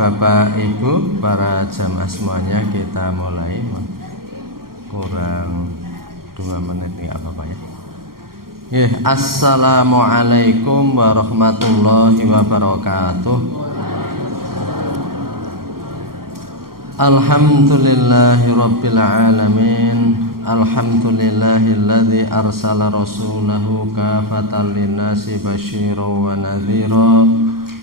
Bapak Ibu, para jamaah semuanya, kita mulai. Kurang 2 menit ya apa ya. Assalamualaikum warahmatullahi wabarakatuh. Alhamdulillahi rabbil alamin. Alhamdulillahilladzi arsala rasulahu kafatan linnasi basyiran wa nadhira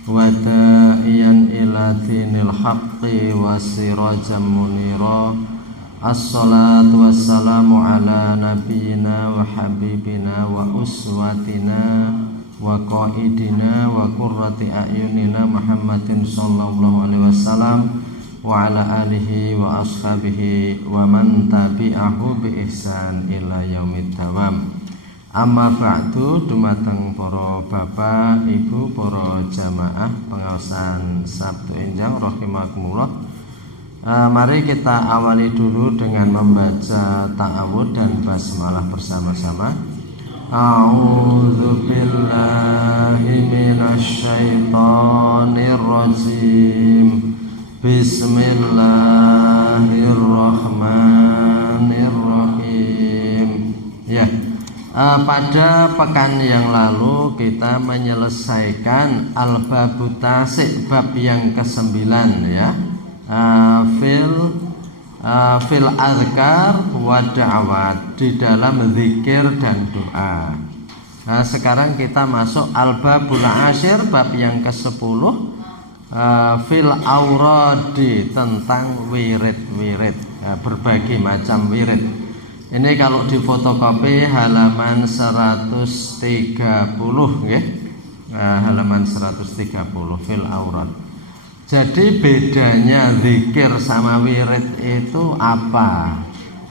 wa da'iyan ila dinil haqqi wa sirajan munira. Assalatu wassalamu ala nabiyyina wa habibina wa uswatina wa qaidina wa qurrati a'yunina Muhammadin sallallahu alaihi wasallam wa ala alihi wa ashabihi wa man tabi'ahu bi ihsan ila yaumid dawam. Amma ba'du, dumateng para bapak, ibu, para jamaah pengaosan Sabtu Enjang rahimakumullah. Mari kita awali dulu dengan membaca ta'awudz dan basmalah bersama-sama. A'udzu billahi minasyaitonir rajim. Bismillahirrahmanirrahim. Ya, pada pekan yang lalu kita menyelesaikan al-babut tasik, bab yang ke-9 ya. Fil azkar wa da'awat, di dalam zikir dan doa. Nah, sekarang kita masuk al-babul asyir, bab yang ke-10, fil auradi, tentang wirid-wirid, berbagai macam wirid. Ini kalau di fotokopi halaman 130 ya. Halaman 130 fil aurad. Jadi bedanya zikir sama wirid itu apa?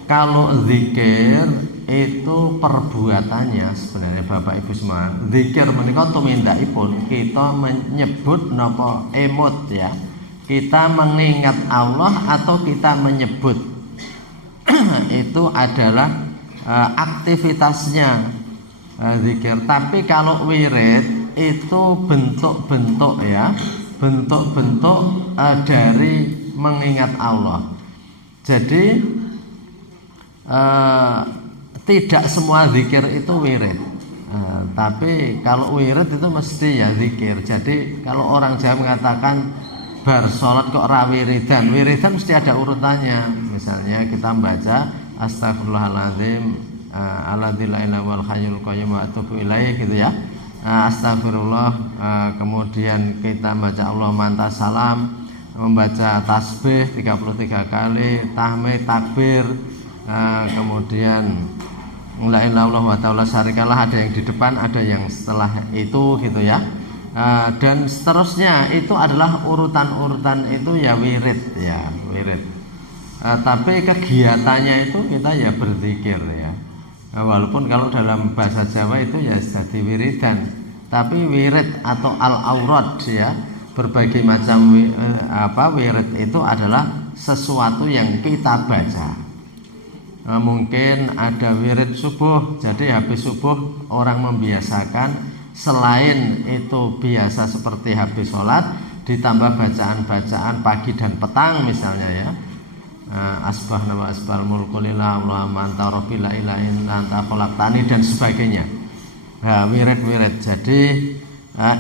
Kalau zikir itu perbuatannya sebenarnya Bapak Ibu semua. Zikir menika tumindakipun kita menyebut napa emot ya. Kita mengingat Allah atau kita menyebut. Itu adalah aktivitasnya zikir. Tapi kalau wirid itu bentuk-bentuk ya. Bentuk-bentuk dari mengingat Allah. Jadi tidak semua zikir itu wirid, tapi kalau wirid itu mesti ya zikir. Jadi kalau orang Jawa mengatakan bar sholat kok ra wiridan, wiridan mesti ada urutannya. Misalnya kita membaca astagfirullahaladzim, aladzim la ilaha wal hayyul qayyum wa atubu ilaih gitu ya. Astagfirullah, kemudian kita baca Allah manta salam, membaca tasbih 33 kali, tahmid, takbir, kemudian la ilaha illallah wa ta'ala syarikalah, ada yang di depan, ada yang setelah itu gitu ya. Dan seterusnya itu adalah urutan-urutan itu ya wirid ya, wirid. Tapi kegiatannya itu kita ya berzikir ya. Walaupun kalau dalam bahasa Jawa itu ya jadi wiridan, tapi wirid atau al-aurad ya, berbagai macam wirid itu adalah sesuatu yang kita baca. Mungkin ada wirid subuh, jadi habis subuh orang membiasakan selain itu biasa seperti habis sholat ditambah bacaan-bacaan pagi dan petang misalnya ya. Asbahna wa asbal mulku lillah Allahumma anta rabbi la ilaha illa anta khalaqtani dan sebagainya. Wirid-wirid. Jadi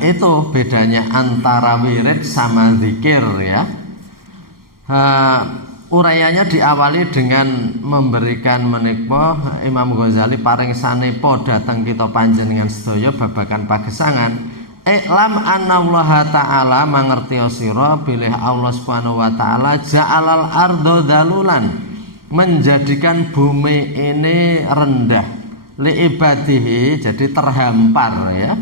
itu bedanya antara wirid sama zikir ya. Urayanya diawali dengan memberikan menika Imam Ghazali paring sanepa dhateng kita panjenengan sedaya babagan pagesangan. Lam annallaha ta'ala, mangerti sira bilih Allah Subhanahu wa taala ja'alal ardo dalulan, menjadikan bumi ini rendah, li ibadihi, jadi terhampar ya,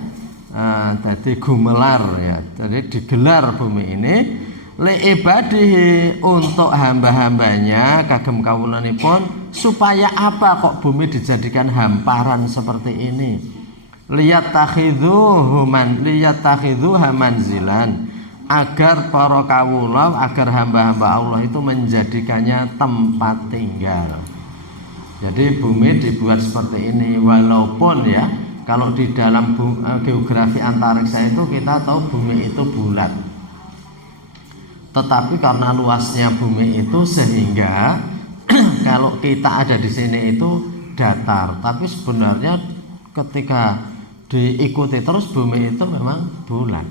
jadi gumelar ya, jadi digelar bumi ini li ibadihi, untuk hamba-hambanya kagem kawulanipun. Supaya apa kok bumi dijadikan hamparan seperti ini? Liyattakhidhuha manzilan, agar para kawula, agar hamba-hamba Allah itu menjadikannya tempat tinggal. Jadi bumi dibuat seperti ini, walaupun ya kalau di dalam geografi antariksa itu kita tahu bumi itu bulat. Tetapi karena luasnya bumi itu sehingga kalau kita ada di sini itu datar. Tapi sebenarnya ketika diikuti terus bumi itu memang bulat.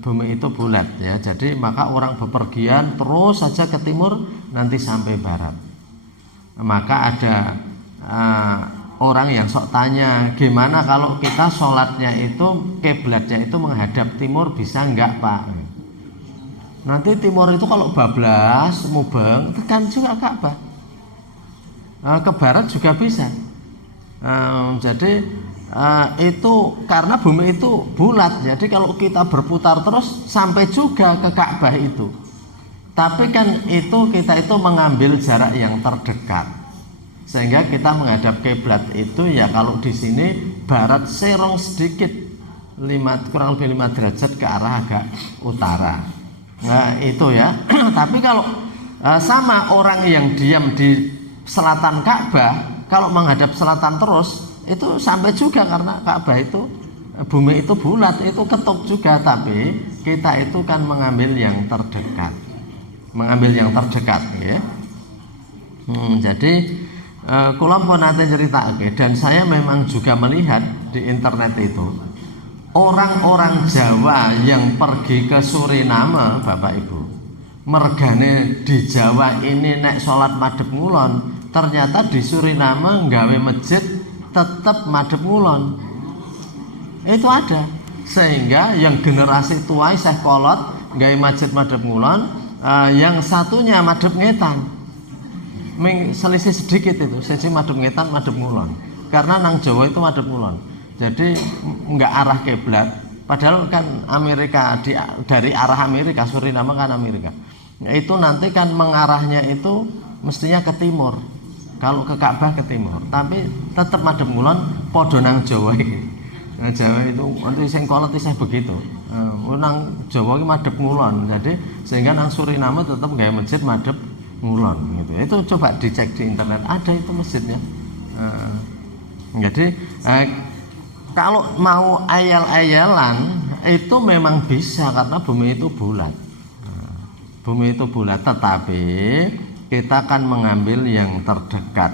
Bumi itu bulat ya. Jadi maka orang bepergian terus saja ke timur nanti sampai barat. Maka ada orang yang sok tanya, gimana kalau kita sholatnya itu kiblatnya itu menghadap timur, bisa enggak Pak? Nanti timur itu kalau bablas mubeng tekan juga Ka'bah, ke barat juga bisa. Jadi itu karena bumi itu bulat, jadi kalau kita berputar terus sampai juga ke Ka'bah itu. Tapi kan itu kita itu mengambil jarak yang terdekat, sehingga kita menghadap kiblat itu ya kalau di sini barat serong sedikit, kurang lebih 5 derajat ke arah agak utara. Nah itu ya. Tapi kalau sama orang yang diam di selatan Ka'bah, kalau menghadap selatan terus itu sampai juga, karena Ka'bah itu bumi itu bulat, itu ketuk juga. Tapi kita itu kan mengambil yang terdekat, ya. Jadi kula pun nate ceritake, dan saya memang juga melihat di internet itu orang-orang Jawa yang pergi ke Suriname, Bapak Ibu, mergane di Jawa ini nek sholat madhep ngulon, ternyata di Suriname nggawe masjid tetap madhep ngulon. Itu ada, sehingga yang generasi tua isih kolot nggawe masjid madhep ngulon, yang satunya madhep ngetan. Selisih sedikit itu, sesi madhep ngetan madhep ngulon, karena nang Jawa itu madhep ngulon. Jadi enggak arah kiblat, padahal kan Amerika dari arah Amerika, Suriname kan Amerika. Itu nanti kan mengarahnya itu mestinya ke timur. Kalau ke Ka'bah ke timur, tapi tetap madhep ngulon padha nang Jawa iki. Nah, Jawa itu nanti sing kolot isih begitu. Nang Jawa iki madhep ngulon. Jadi sehingga nang Suriname tetap gawe masjid madhep ngulon gitu. Itu coba dicek di internet, ada itu masjidnya. Jadi kalau mau ayal-ayalan itu memang bisa, karena bumi itu bulat. Bumi itu bulat, tetapi kita kan mengambil yang terdekat.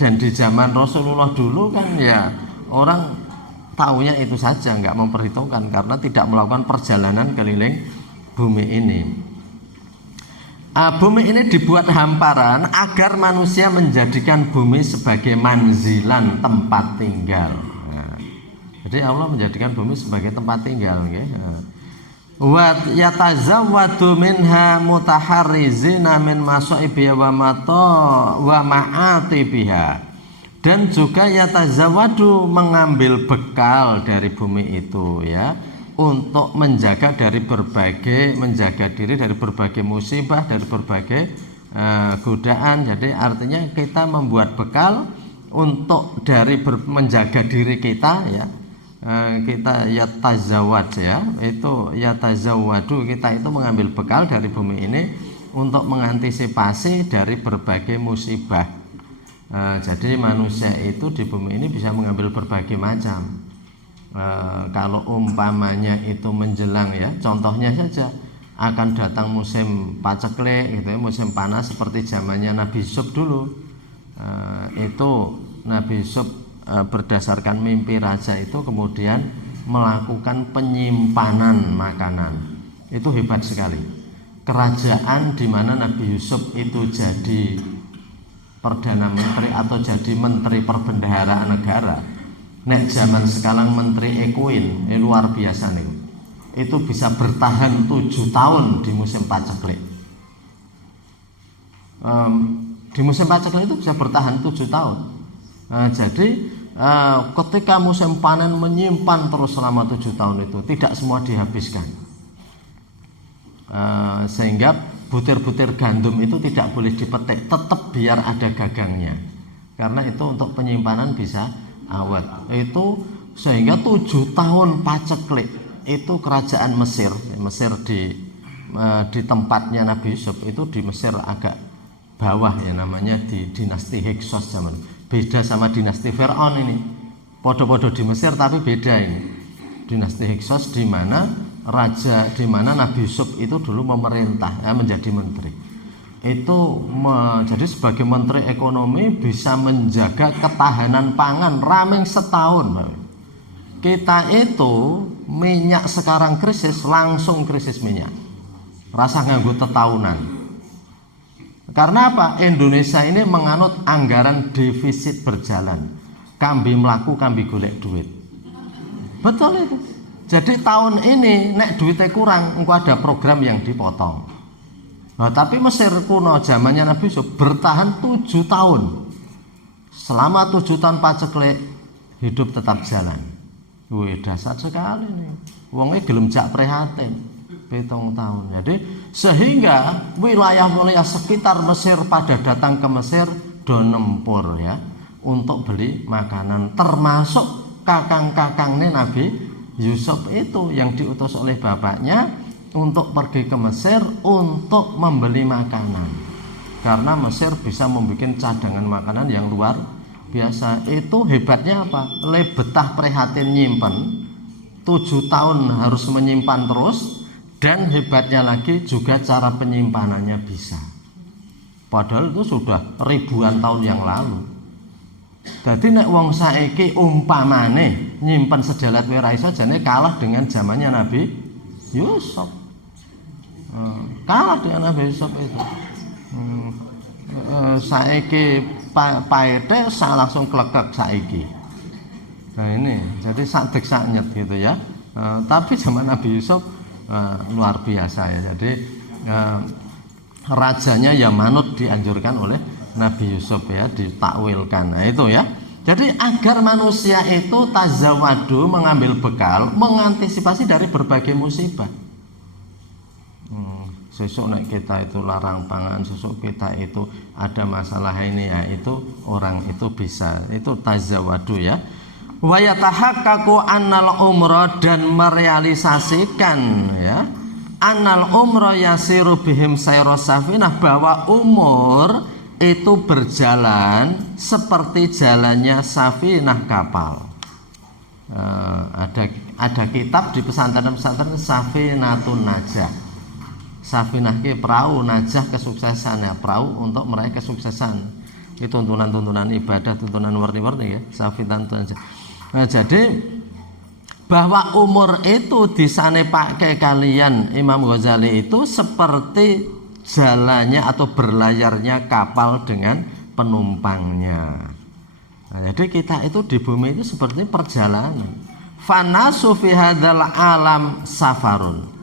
Dan di zaman Rasulullah dulu kan ya orang taunya itu saja, nggak memperhitungkan, karena tidak melakukan perjalanan keliling bumi ini. Bumi ini dibuat hamparan agar manusia menjadikan bumi sebagai manzilan, tempat tinggal. Jadi Allah menjadikan bumi sebagai tempat tinggal, wa yatazawwadu minha mutaharrizina min masaibiha wa ma'atibiha. Dan juga yatazawwadu mengambil bekal dari bumi itu ya, untuk menjaga diri dari berbagai musibah, dari berbagai godaan. Jadi artinya kita membuat bekal untuk menjaga diri kita ya. Kita yatazawwad ya, itu yatazawwadu, kita itu mengambil bekal dari bumi ini untuk mengantisipasi dari berbagai musibah. Jadi manusia itu di bumi ini bisa mengambil berbagai macam. Kalau umpamanya itu menjelang ya, contohnya saja akan datang musim paceklik gitu ya, musim panas seperti zamannya Nabi Yusuf dulu. Itu Nabi Yusuf berdasarkan mimpi raja itu kemudian melakukan penyimpanan makanan. Itu hebat sekali. Kerajaan di mana Nabi Yusuf itu jadi perdana menteri atau jadi menteri perbendaharaan negara. Nek zaman sekarang menteri Ekuin, luar biasa nih. Itu bisa bertahan 7 tahun di musim paceklik. Di musim paceklik itu bisa bertahan 7 tahun. Jadi ketika musim panen menyimpan terus selama 7 tahun itu tidak semua dihabiskan, sehingga butir-butir gandum itu tidak boleh dipetik, tetap biar ada gagangnya, karena itu untuk penyimpanan bisa awet. Itu sehingga 7 tahun paceklik itu kerajaan Mesir di tempatnya Nabi Yusuf itu di Mesir agak bawah ya, namanya di dinasti Hyksos zaman. Beda sama dinasti Fir'aun ini. Podo-podo di Mesir tapi beda ini. Dinasti Hyksos di mana raja di mana Nabi Yusuf itu dulu memerintah, menjadi menteri. Itu jadi sebagai menteri ekonomi bisa menjaga ketahanan pangan raming setahun. Kita itu minyak sekarang krisis, langsung krisis minyak, rasa nganggo tetahunan. Karena apa? Indonesia ini menganut anggaran defisit berjalan, kambi melaku kambi golek duit. Betul itu. Jadi tahun ini nek duitnya kurang, engko ada program yang dipotong. Nah, tapi Mesir kuno zamannya Nabi Yusuf bertahan 7 tahun. Selama 7 tahun paceklik hidup tetap jalan. Wih, dahsyat sekali nih. Wongnya gelem jak prihatin 7 tahun. Jadi sehingga wilayah-wilayah sekitar Mesir pada datang ke Mesir do nempur ya untuk beli makanan, termasuk kakang-kakangnya Nabi Yusuf itu yang diutus oleh bapaknya untuk pergi ke Mesir untuk membeli makanan, karena Mesir bisa membuat cadangan makanan yang luar biasa. Itu hebatnya apa? Betah prihatin nyimpen 7 tahun harus menyimpan terus, dan hebatnya lagi juga cara penyimpanannya bisa, padahal itu sudah ribuan tahun yang lalu. Jadi nek wong saiki umpamane nyimpen sedalat ora iso, jane kalah dengan zamannya Nabi Yusuf. Kalah dengan Nabi Yusuf itu. Saiki paete langsung klekek saiki. Nah ini jadi sak dek sak nyet gitu ya. Tapi zaman Nabi Yusuf luar biasa ya. Jadi rajanya ya manut dianjurkan oleh Nabi Yusuf ya, ditakwilkan. Nah itu ya. Jadi agar manusia itu tazawadu, mengambil bekal, mengantisipasi dari berbagai musibah. Sesuk nek kita itu larang pangan, sesuk kita itu ada masalah ini ya, itu orang itu bisa, itu tazawadu ya. Wa yatahaqqaqu annal umra, dan merealisasikan ya, annal umra yasiru bihim sayra safinah, bahwa umur itu berjalan seperti jalannya safinah kapal. Ada kitab di pesantren-pesantren Safinatun Najah. Safinah ke perahu, najah kesuksesan ya, perahu untuk meraih kesuksesan. Itu tuntunan-tuntunan ibadah, tuntunan warni-warni ya, Safinah Najah. Nah, jadi bahwa umur itu disane pakai kalian Imam Ghazali itu seperti jalannya atau berlayarnya kapal dengan penumpangnya. Nah, jadi kita itu di bumi itu seperti perjalanan. Fanasu fi hadzal alam safarun.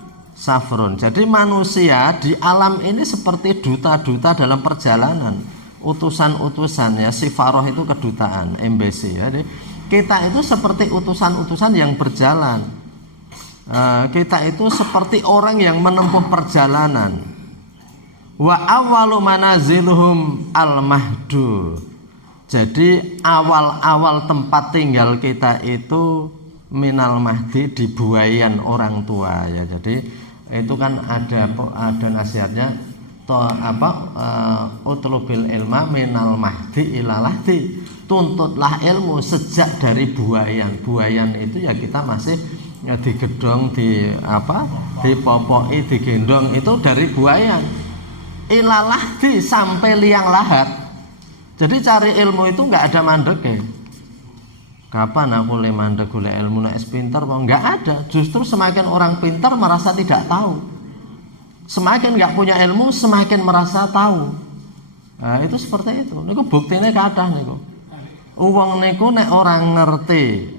Jadi manusia di alam ini seperti duta-duta dalam perjalanan, utusan-utusan ya, sifaroh itu kedutaan, embassy ya. Jadi kita itu seperti utusan-utusan yang berjalan. Kita itu seperti orang yang menempuh perjalanan. Wa awwalu manaziluhum al-mahdu. Jadi awal-awal tempat tinggal kita itu minal mahdi, di buayan orang tua ya. Jadi itu kan ada nasihatnya utlubil ilma minal mahdi ilalahdi, tuntutlah ilmu sejak dari buayan. Buayan itu ya kita masih ya digedong, dipopoi, digendong, itu dari buayan. Ilalahdi sampai liang lahat. Jadi cari ilmu itu nggak ada mandek ya. Kapan aku le mandek golek ilmu nek pinter kok enggak ada. Justru semakin orang pintar merasa tidak tahu. Semakin enggak punya ilmu semakin merasa tahu. Nah, itu seperti itu. Niku buktine kathah niku. Wong niku nek orang ngerti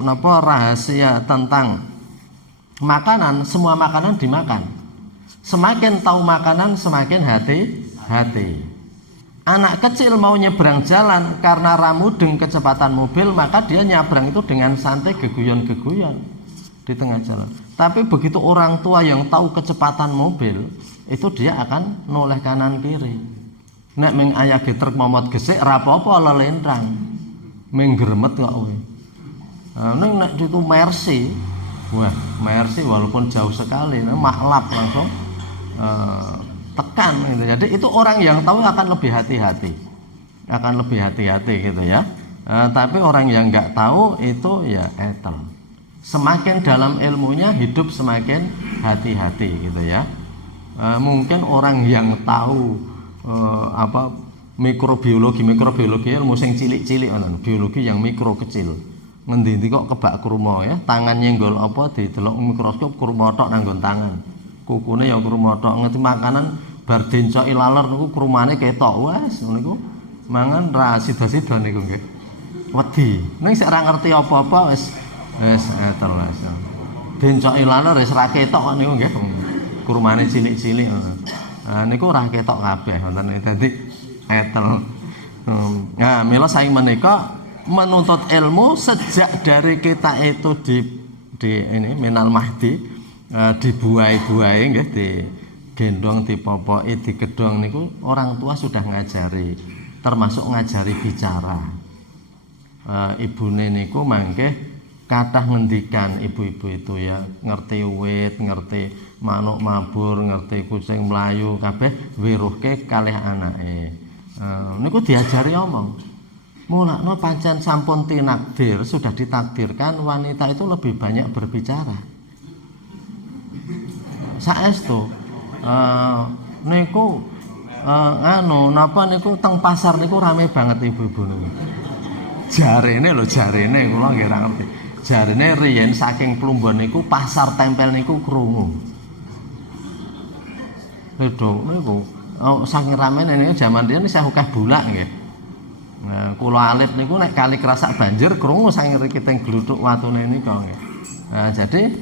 napa rahasia tentang makanan, semua makanan dimakan. Semakin tahu makanan semakin hati-hati. Anak kecil mau nyebrang jalan karena ramudeng kecepatan mobil, maka dia nyebrang itu dengan santai, geguyon-geguyon di tengah jalan. Tapi begitu orang tua yang tahu kecepatan mobil, itu dia akan noleh kanan kiri. Nek ming ayah truk momot gesik rapopo lelentrang, ming gremet kok kowe. Nek itu Mercy, wah Mercy walaupun jauh sekali, maklap langsung tekan gitu. Jadi itu orang yang tahu akan lebih hati-hati, gitu ya. Tapi orang yang nggak tahu itu ya etel. Semakin dalam ilmunya, hidup semakin hati-hati gitu ya. Mungkin orang yang tahu mikrobiologi ilmu sing cilik-cilik biologi yang mikro kecil. Ngendi-endi kok kebak kurma ya, tangan nyenggol apa didelok mikroskop kurma tok nanggon tangan. Kukune ya kurma tok, ngerti makanan bar dencoki laler niku kurmane ketok wes niku. Mangan ra sida-sida niku nggih. Wedi. Ning sik ra ngerti apa-apa wis terus. Dencoki laler wis ra ketok kok niku nggih. Kurmane cilik-cilik ngono. Niku ora ketok kabeh wonten dadi etel. Nah, mila saking menika menuntut ilmu sejak dari kita itu di ini minal mahdi dibuai-buai nggih, digendong, dipopoki, digedhong niku orang tua sudah ngajari, termasuk ngajari bicara. Ibune niku mangke kathah ngendikan ibu-ibu itu ya, ngerti wit, ngerti manuk mabur, ngerti kucing melayu, kabeh wiruhke kalih anake. Niku diajari omong. Mulakno pancen sampun tinakdir, sudah ditakdirkan wanita itu lebih banyak berbicara. Saestu niku napa niku teng pasar niku rame banget ibu-ibu niku. Jarene kula nggih ora ngerti. Jarene riyen saking Plumbon niku pasar tempel niku krungu. Niku saking ramene niku jaman riyen isih akeh bulak nggih. Nah, kula alit niku nek kali kerasak banjir krungu saking rikiting gluthuk watune nika nggih. Nah, jadi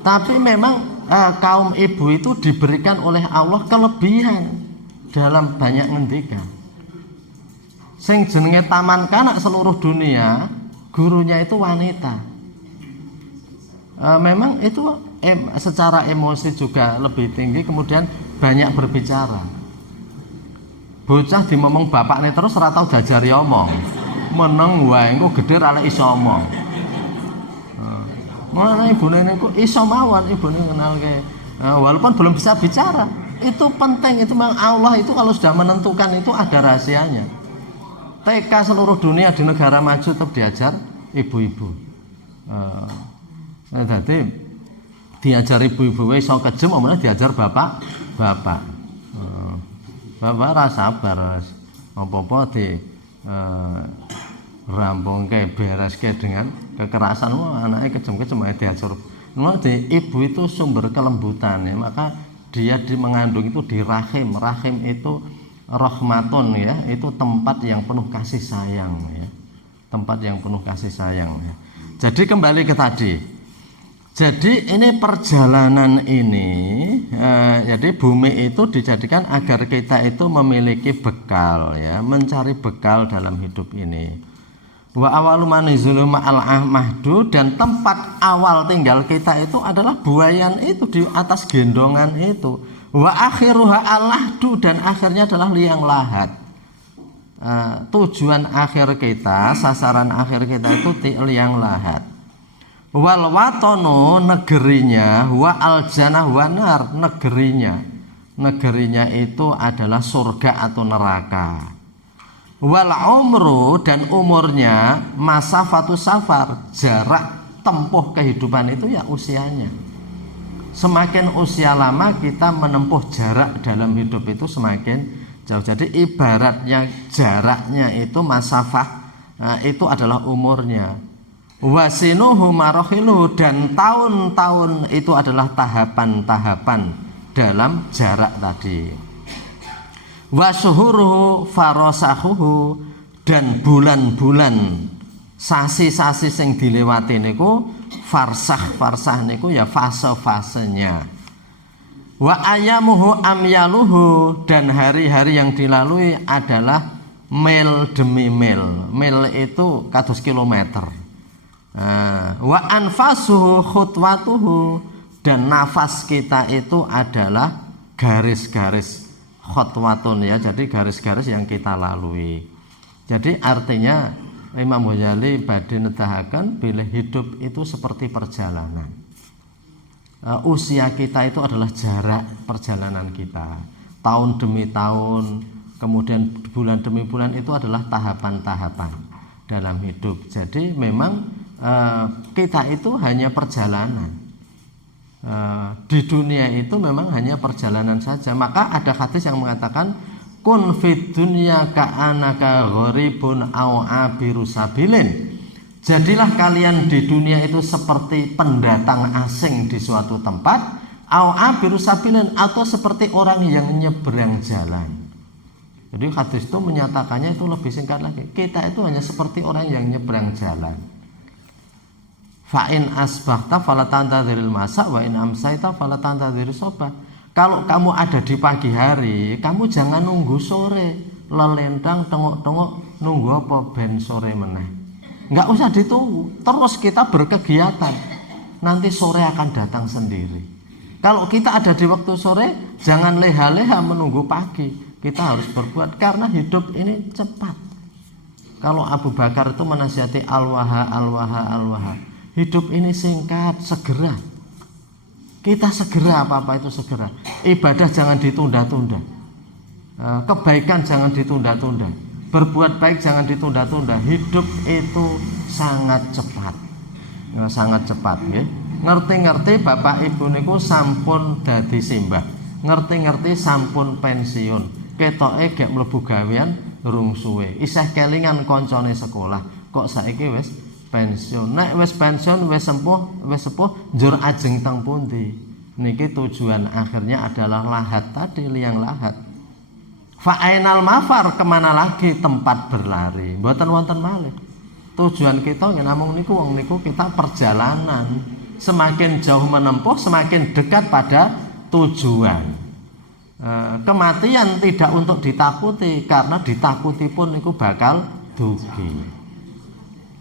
tapi memang kaum ibu itu diberikan oleh Allah kelebihan dalam banyak ngendikan. Sing jenenge taman kanak seluruh dunia, gurunya itu wanita. Memang itu secara emosi juga lebih tinggi, kemudian banyak berbicara. Bocah dimomong bapakne terus ora tau diajari omong. Meneng wae engko gedhe ra lek iso omong. Mulane ibune niku iso mawon ibune ngenalke. Walaupun belum bisa bicara, itu penting, itu memang Allah itu kalau sudah menentukan itu ada rahasianya. TK seluruh dunia di negara maju tetap diajar ibu-ibu. Jadi diajar ibu-ibu iso kejem, omongnya diajar bapak. Bapak ra sabar apa-apa di rampungke bereske dengan kekerasan, anaknya kejem-kejem diajar. Di ibu itu sumber kelembutan ya, maka dia mengandung itu di rahim. Rahim itu rahmatun ya, itu tempat yang penuh kasih sayang ya. Tempat yang penuh kasih sayang ya. Jadi kembali ke tadi. Jadi ini perjalanan ini, jadi bumi itu dijadikan agar kita itu memiliki bekal ya, mencari bekal dalam hidup ini. Wa awalu manizulu ma'al mahdu, dan tempat awal tinggal kita itu adalah buayan itu di atas gendongan itu. Wa akhiruha al-lahdu, dan akhirnya adalah liang lahat. Tujuan akhir kita, sasaran akhir kita itu liang lahat. Wal watono, negerinya, wa al jannah wa nar, negerinya itu adalah surga atau neraka. Wal umru, dan umurnya, masafatu safar, jarak tempuh kehidupan itu ya usianya. Semakin usia lama kita menempuh jarak dalam hidup itu semakin jauh. Jadi ibaratnya jaraknya itu masafah, itu adalah umurnya. Wasinuhu marohiluhu, dan tahun-tahun itu adalah tahapan-tahapan dalam jarak tadi. Wasuhuruhu farosahuhu, dan bulan-bulan sasi-sasi sing dilewati niku farsah niku ya fase-fasenya. Wa ayamuhu amyaluhu, dan hari-hari yang dilalui adalah mil demi mil. Mil itu kados kilometer. Wa anfasuhu khutwatuhu, dan nafas kita itu adalah garis-garis khutwatun ya, jadi garis-garis yang kita lalui. Jadi artinya Imam Ghazali badhe nedahaken bilih hidup itu seperti perjalanan. Usia kita itu adalah jarak perjalanan kita, tahun demi tahun, kemudian bulan demi bulan, itu adalah tahapan-tahapan dalam hidup. Jadi memang kita itu hanya perjalanan. Di dunia itu memang hanya perjalanan saja. Maka ada hadis yang mengatakan kun fid dunya ka'anaka gharibun aw abiru sabilin. Jadilah kalian di dunia itu seperti pendatang asing di suatu tempat, aw abiru sabilin, atau seperti orang yang nyebrang jalan. Jadi hadis itu menyatakannya itu lebih singkat lagi. Kita itu hanya seperti orang yang nyebrang jalan. Fa'in asbahta fala tantadhiril masa wa in amsaita fala tantadhiril sobah. Kalau kamu ada di pagi hari, kamu jangan nunggu sore, lelentang tengok-tengok nunggu apa ben sore meneh. Enggak usah ditunggu, terus kita berkegiatan. Nanti sore akan datang sendiri. Kalau kita ada di waktu sore, jangan leha-leha menunggu pagi. Kita harus berbuat karena hidup ini cepat. Kalau Abu Bakar itu menasihati al-waha. Hidup ini singkat, segera. Kita segera, apa-apa itu segera. Ibadah jangan ditunda-tunda. Kebaikan jangan ditunda-tunda. Berbuat baik jangan ditunda-tunda. Hidup itu sangat cepat. Sangat cepat, ya. Ngerti-ngerti bapak ibu niku sampun dadi simbah. Ngerti-ngerti sampun pensiun. Ketoke gek mlebu gawean rung suwe. Isih kelingan koncone sekolah. Kok saiki wis pensiun. Nek wis pensiun wis sepuh njur ajeng teng pundi. Niki tujuan akhirnya adalah lahat tadi, liang lahat. Fa ainal mafar, kemana lagi tempat berlari. Mboten wonten malih. Tujuan kita namung niku wong niku kita perjalanan. Semakin jauh menempuh semakin dekat pada tujuan. Kematian tidak untuk ditakuti, karena ditakuti pun niku bakal dugi.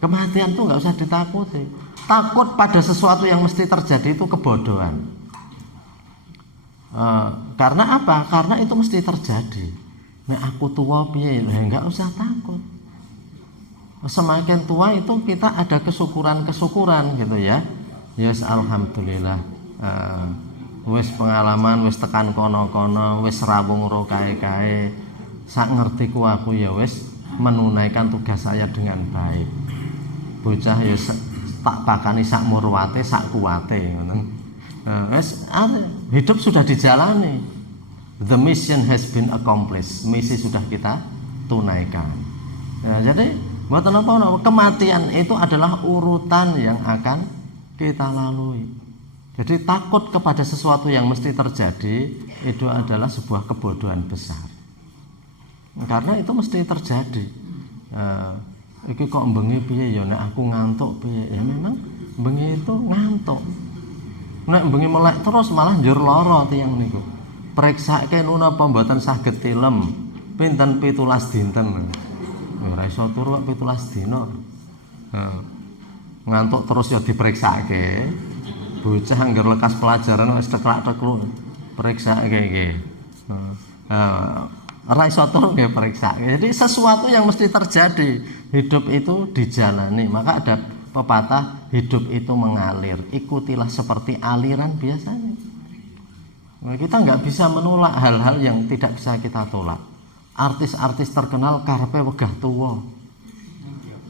Kematian tuh nggak usah ditakuti. Takut pada sesuatu yang mesti terjadi itu kebodohan. Karena apa? Karena itu mesti terjadi. Nek aku tua piye, nggak usah takut. Semakin tua itu kita ada kesyukuran gitu ya. Yes, alhamdulillah. Wis pengalaman, wis tekan kono-kono, wis rawung ro kae-kae. Sak ngertiku aku ya wis menunaikan tugas saya dengan baik. Bocah ya tak pakani sak murwate sak kuwate ngono. Hidup sudah dijalani. The mission has been accomplished. Misi sudah kita tunaikan. Jadi mboten apa-apa, kematian itu adalah urutan yang akan kita lalui. Jadi takut kepada sesuatu yang mesti terjadi itu adalah sebuah kebodohan besar. Karena itu mesti terjadi. Iki kok bengi piye ya, nek aku ngantuk piye? Ya memang bengi itu ngantuk. Nek bengi melek terus malah njur lara tiyang niku. Periksake napa mboten saged tilem. Pinten 17 dinten. Ora iso turu 17 dina. Ngantuk terus ya diperiksake. Bocah anggar lekas pelajaran wis teklak-teklu. Periksake iki. Ora iso turu nggih periksake. Jadi sesuatu yang mesti terjadi. Hidup itu dijalani. Maka ada pepatah, hidup itu mengalir. Ikutilah seperti aliran biasanya. Nah, kita nggak bisa menolak hal-hal yang tidak bisa kita tolak. Artis-artis terkenal karepe wegah tua.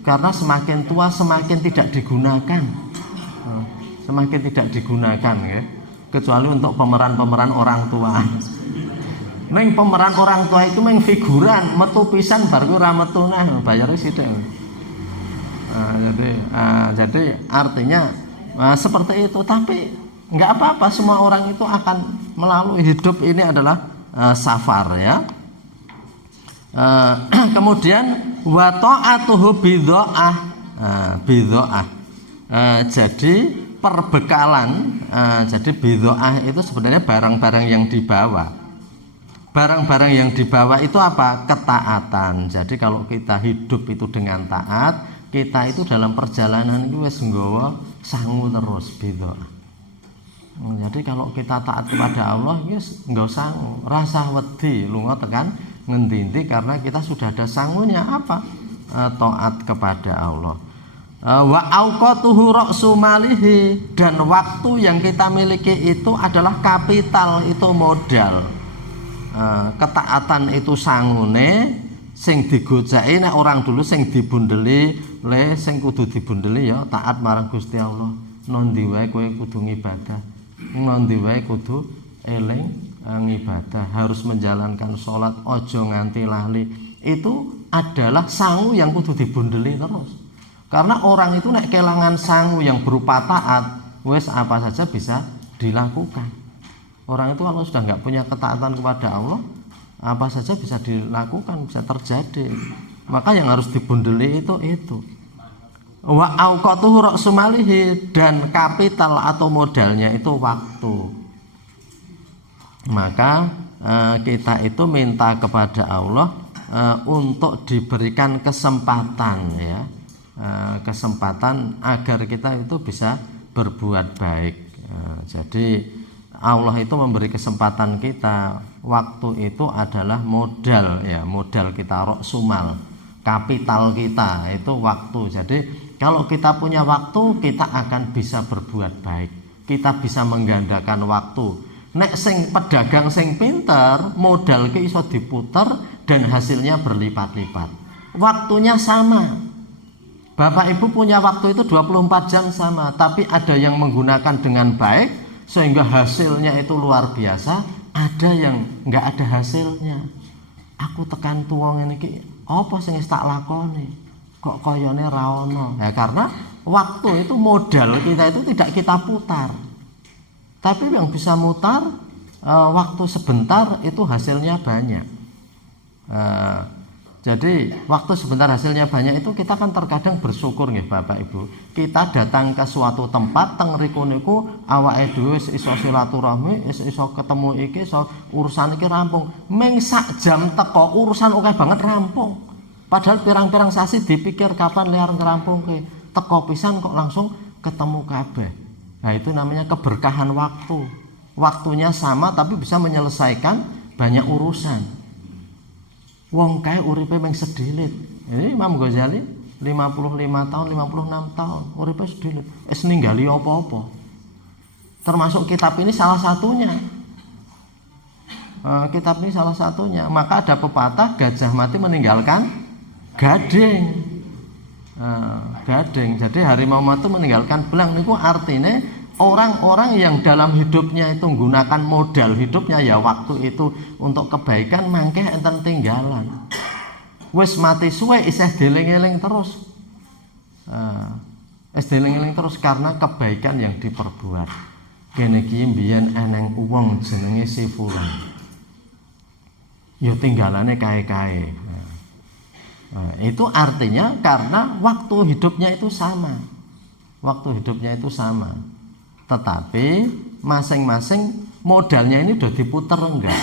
Karena semakin tua semakin tidak digunakan. Semakin tidak digunakan ya. Kecuali untuk pemeran-pemeran orang tua. Neng pemeran orang tua itu meng figuran, metu pisan baru ora metu nah bayare sithik. Jadi artinya seperti itu, tapi nggak apa-apa, semua orang itu akan melalui. Hidup ini adalah safar ya. Kemudian wa ta'atuhu bidha'ah. Jadi perbekalan, jadi bidha'ah itu sebenarnya barang-barang yang dibawa. Barang-barang yang dibawa itu apa? Ketaatan. Jadi kalau kita hidup itu dengan taat, kita itu dalam perjalanan itu wis nggawa sangu terus bidha'ah. Jadi kalau kita taat kepada Allah, wis nggawa sangu, rasa wedi lunga tekan ngendi-endi karena kita sudah ada sangunya apa? Taat kepada Allah. Wa auqatuhu ra'su malihi, dan waktu yang kita miliki itu adalah kapital, itu modal. Ketaatan itu sangune, sing digojaki nek orang dulu sing dibundeli Le sing kudu dibundeli ya taat marang Gusti Allah. Nondi wae kowe kudu ngibadah. Nondi wae kudu eling ngibadah, harus menjalankan sholat, ojo nganti lali. Itu adalah sangu yang kudu dibundeli terus. Karena orang itu nek kelangan sangu yang berupa taat, wes apa saja bisa dilakukan. Orang itu kalau sudah nggak punya ketaatan kepada Allah, apa saja bisa dilakukan, bisa terjadi. Maka yang harus dibundeli itu. Wa auqatuhu ra'sumalihi, dan kapital atau modalnya itu waktu. Maka kita itu minta kepada Allah untuk diberikan kesempatan ya, kesempatan agar kita itu bisa berbuat baik. Jadi Allah itu memberi kesempatan kita. Waktu itu adalah modal ya, modal kita, ra'sumal, kapital kita itu waktu. Jadi kalau kita punya waktu, kita akan bisa berbuat baik. Kita bisa menggandakan waktu. Nek sing pedagang sing pinter, modal ke iso diputer dan hasilnya berlipat-lipat. Waktunya sama. Bapak Ibu punya waktu itu 24 jam sama, tapi ada yang menggunakan dengan baik sehingga hasilnya itu luar biasa, ada yang nggak ada hasilnya. Aku tekan tuwong ini ki, apa sing tak lakoni? Kok koyone ra ono? Ya karena waktu itu modal kita itu tidak kita putar. Tapi yang bisa mutar waktu sebentar itu hasilnya banyak. Jadi waktu sebentar hasilnya banyak itu kita kan terkadang bersyukur nggih Bapak Ibu. Kita datang ke suatu tempat teng riku niku awake dhewe iso silaturahmi, iso ketemu iki, iso urusan iki rampung. Ming sak jam teko urusan akeh banget rampung. Padahal pirang-pirang sasi dipikir kapan liar ngerampungke. Teko pisan kok langsung ketemu kabeh. Nah, itu namanya keberkahan waktu. Waktunya sama tapi bisa menyelesaikan banyak urusan. Wong kae uripe mung sedilit. Ini Imam Ghazali 55 tahun, 56 tahun, uripe sedilit. Wis ninggali apa-apa. Termasuk kitab ini salah satunya. Kitab ini salah satunya. Maka ada pepatah gajah mati meninggalkan gading. Gading. Jadi harimau mati meninggalkan belang. Niku artinya orang-orang yang dalam hidupnya itu menggunakan modal hidupnya ya waktu itu untuk kebaikan, mangke enten tinggalan. Wis mati suwe isih deling-eling terus. Deling-eling terus karena kebaikan yang diperbuat. Kene iki mbiyen eneng wong jenenge si fulan. Ya tinggalane kae-kae. Itu artinya karena waktu hidupnya itu sama. Waktu hidupnya itu sama. Tetapi masing-masing modalnya ini udah diputar enggak?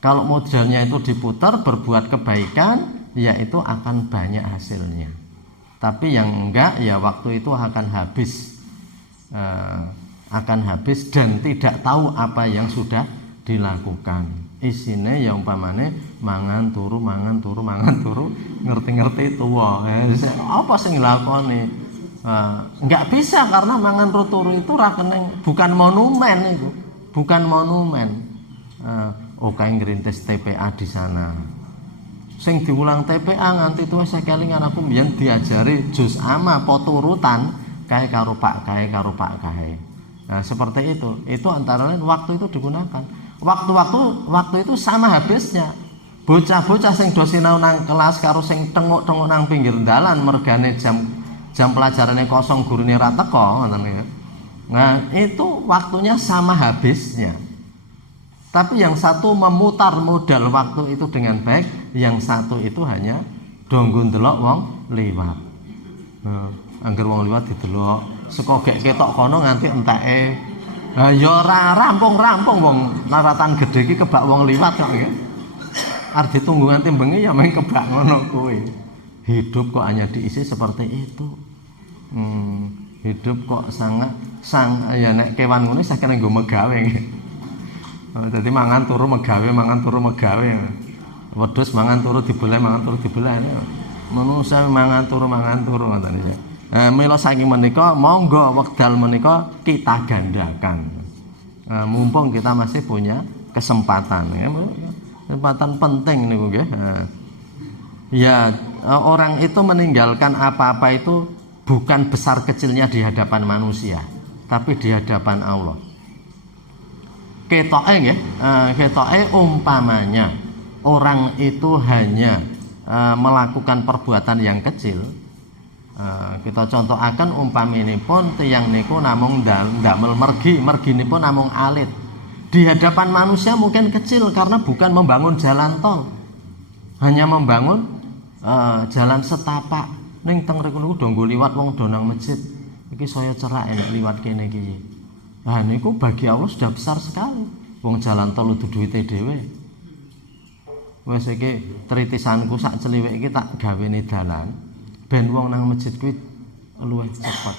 Kalau modalnya itu diputar berbuat kebaikan, ya itu akan banyak hasilnya. Tapi yang enggak, ya waktu itu akan habis. Akan habis dan tidak tahu apa yang sudah dilakukan. Isine ya umpamane mangan turu ngerti-ngerti tuwa. Apa sing nglakoni? Enggak bisa karena mangan turu itu ra keneng, bukan monumen itu. Bukan monumen. Kae ngrintis TPA di sana. Sing diulang TPA nganti tuwa saya kelingan aku mbiyen diajari juz amma poturutan kae karo Pak kae. Nah, seperti itu. Itu antara lain waktu itu digunakan. Waktu itu sama habisnya. Bocah-bocah sing do sinau nang kelas karo sing tengok-tengok nang pinggir dalan mergane jam pelajarane kosong gurune ra teko ngoten ya. Nah, itu waktunya sama habisnya. Tapi yang satu memutar modal waktu itu dengan baik, yang satu itu hanya donggo ndelok wong liwat. Angger wong liwat didelok, saka gek ketok kono nganti enteke. Lah ya ora rampung-rampung wong laratan gedhe iki kebak wong liwat kok nggih. Arep ditunggu nganti bengi ya mung kebak ngono kuwi. Hidup kok hanya diisi seperti itu. Hidup kok ya nek kewan ngono sakjane nggo megawe. Dadi mangan turu megawe. Wedhus mangan turu dibeleh. Manungsa mangan turu ngoten iki. Mila saking menika monggo wekdal menika kita gandakan. Mumpung kita masih punya kesempatan ya. Kesempatan penting niku nggih. Ya orang itu meninggalkan apa-apa itu bukan besar kecilnya di hadapan manusia, tapi di hadapan Allah. Ketoke umpamanya orang itu hanya melakukan perbuatan yang kecil, kita contohaken umpaminipun tiyang niku namung ndamel merginipun namung alit. Di hadapan manusia mungkin kecil karena bukan membangun jalan tol, hanya membangun jalan setapak. Ning teng mriku niku do nggo liwat wong do nang masjid. Iki saya cerak enek liwat kene iki. Nah niku bagi Allah sudah besar sekali. Wong jalan tol udah duwite dhewe. Wes iki tritisanku sak celiwek iki tak gawene dalan ben wong nang masjid kuwi luwih cepet.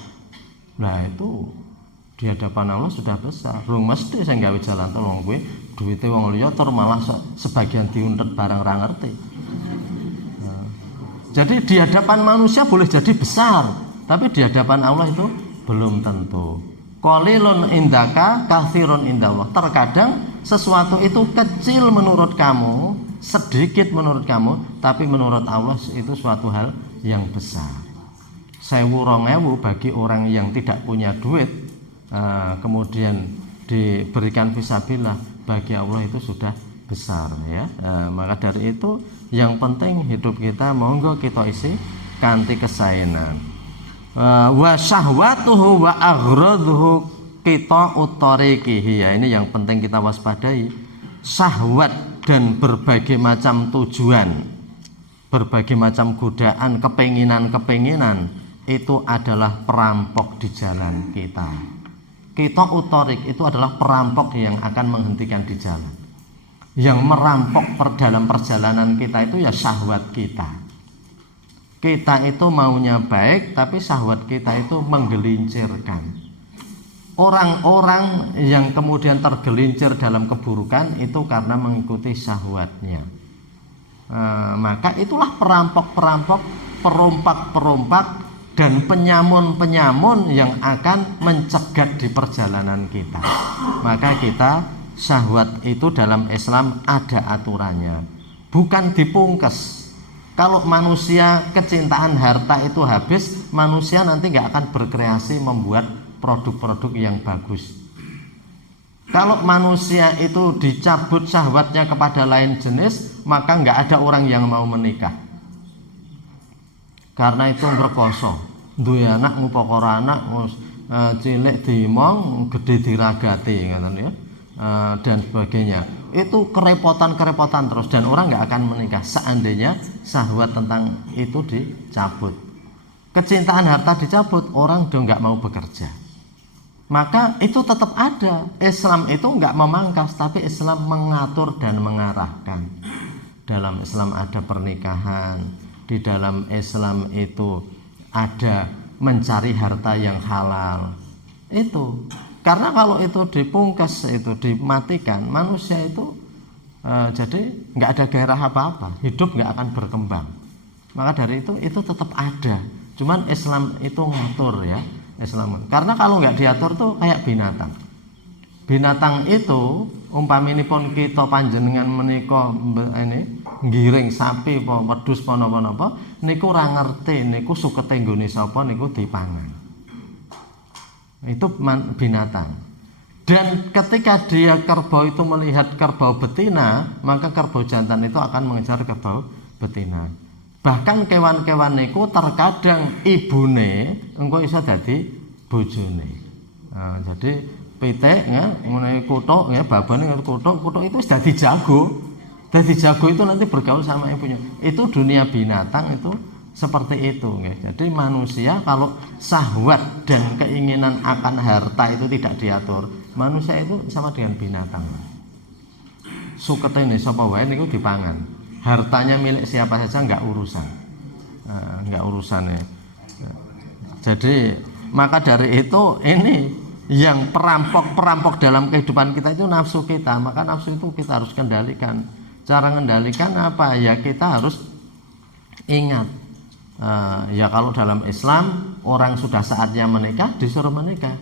Nah itu di hadapan Allah sudah besar. Rung mesti sing gawe jalan tol wong kuwi duwite wong liya tur malah sebagian diuntet barang ra ngerti. Jadi di hadapan manusia boleh jadi besar, tapi di hadapan Allah itu belum tentu. Qalilun indaka katsirun indallah. Terkadang sesuatu itu kecil menurut kamu, sedikit menurut kamu, tapi menurut Allah itu suatu hal yang besar. 1.000 2.000 bagi orang yang tidak punya duit, kemudian diberikan fisabilillah, bagi Allah itu sudah besar ya. Maka dari itu yang penting hidup kita monggo kita isi kanthi kesaenan. Wa syahwatuhu wa aghradhuhu kita utarikihi. Ya, ini yang penting kita waspadai. Syahwat dan berbagai macam tujuan, berbagai macam godaan, kepenginan itu adalah perampok di jalan kita. Kita utarik itu adalah perampok yang akan menghentikan di jalan. Yang merampok dalam perjalanan kita itu ya syahwat kita. Kita itu maunya baik, tapi syahwat kita itu menggelincirkan. Orang-orang yang kemudian tergelincir dalam keburukan itu karena mengikuti syahwatnya. Maka itulah perampok-perampok, perompak-perompak, dan penyamun-penyamun yang akan mencegat di perjalanan kita. Maka kita syahwat itu dalam Islam ada aturannya, bukan dipungkes. Kalau manusia kecintaan harta itu habis, manusia nanti nggak akan berkreasi membuat produk-produk yang bagus. Kalau manusia itu dicabut syahwatnya kepada lain jenis, maka nggak ada orang yang mau menikah. Karena itu rekoso, duwe anak ngupokor anak, cilik diimong, gede diragati, ngoten ya. Dan sebagainya, itu kerepotan terus dan orang nggak akan menikah seandainya syahwat tentang itu dicabut. Kecintaan harta dicabut, orang udah nggak mau bekerja. Maka itu tetap ada. Islam itu nggak memangkas, tapi Islam mengatur dan mengarahkan. Dalam Islam ada pernikahan, di dalam Islam itu ada mencari harta yang halal. Itu karena kalau itu dipungkas, itu dimatikan, manusia itu jadi nggak ada gairah apa-apa, hidup nggak akan berkembang. Maka dari itu tetap ada. Cuman Islam itu ngatur ya, Islam. Karena kalau nggak diatur tuh kayak binatang. Binatang itu umpaminipun kita panjenengan menika ini ngiring sapi apa wedhus apa napa niku ora ngerti niku sukete nggone sapa niku dipangan. Itu binatang. Dan ketika dia kerbau itu melihat kerbau betina, maka kerbau jantan itu akan mengejar kerbau betina. Bahkan kewan-kewan niku terkadang ibune engko iso dadi bojone. Jadi pitik ya, ngene kuthuk ya, babane kuthuk itu dadi jago. Dadi jago itu nanti bergaul sama ibunya. Itu dunia binatang itu seperti itu. Jadi manusia kalau syahwat dan keinginan akan harta itu tidak diatur, manusia itu sama dengan binatang. Suketene sapa wae niku dipangan. Hartanya milik siapa saja enggak urusan. Enggak urusan ya. Jadi maka dari itu ini yang perampok dalam kehidupan kita itu nafsu kita. Maka nafsu itu kita harus kendalikan. Cara mengendalikan apa? Ya kita harus ingat. Ya kalau dalam Islam orang sudah saatnya menikah disuruh menikah.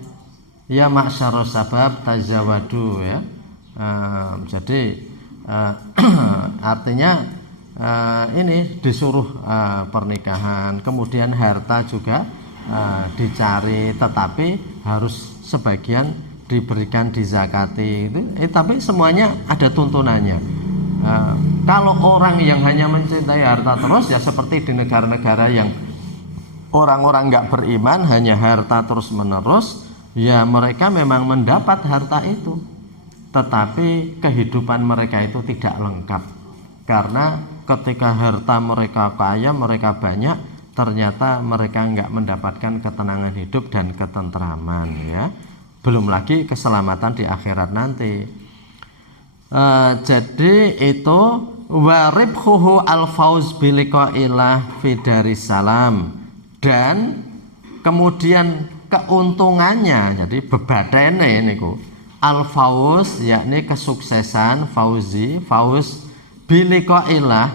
Ya ma'syarus sabab tazawwadu ya. Jadi artinya ini disuruh pernikahan, kemudian harta juga dicari, tetapi harus sebagian diberikan dizakati itu, tapi semuanya ada tuntunannya. Kalau orang yang hanya mencintai harta terus, ya seperti di negara-negara yang orang-orang nggak beriman hanya harta terus menerus, ya mereka memang mendapat harta itu, tetapi kehidupan mereka itu tidak lengkap, karena ketika harta mereka kaya, mereka banyak, ternyata mereka nggak mendapatkan ketenangan hidup dan ketentraman, ya. Belum lagi keselamatan di akhirat nanti. Jadi itu waribhuhu al-fauz biliqaillah fi darissalam, dan kemudian keuntungannya, jadi bebadene niku al-fauz, yakni kesuksesan, fauz biliqaillah,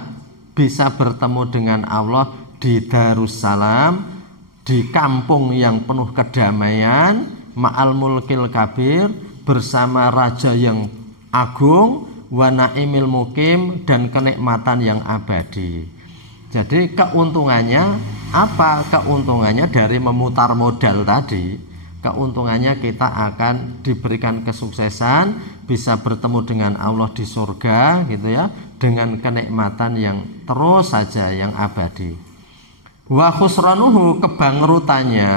bisa bertemu dengan Allah di Darussalam, di kampung yang penuh kedamaian, ma'al mulkil kabir, bersama raja yang agung, wa naimil mukim, dan kenikmatan yang abadi. Jadi keuntungannya apa? Keuntungannya dari memutar modal tadi, keuntungannya kita akan diberikan kesuksesan, bisa bertemu dengan Allah di surga, gitu ya, dengan kenikmatan yang terus saja, yang abadi. Wa khusranuhu, kebangrutannya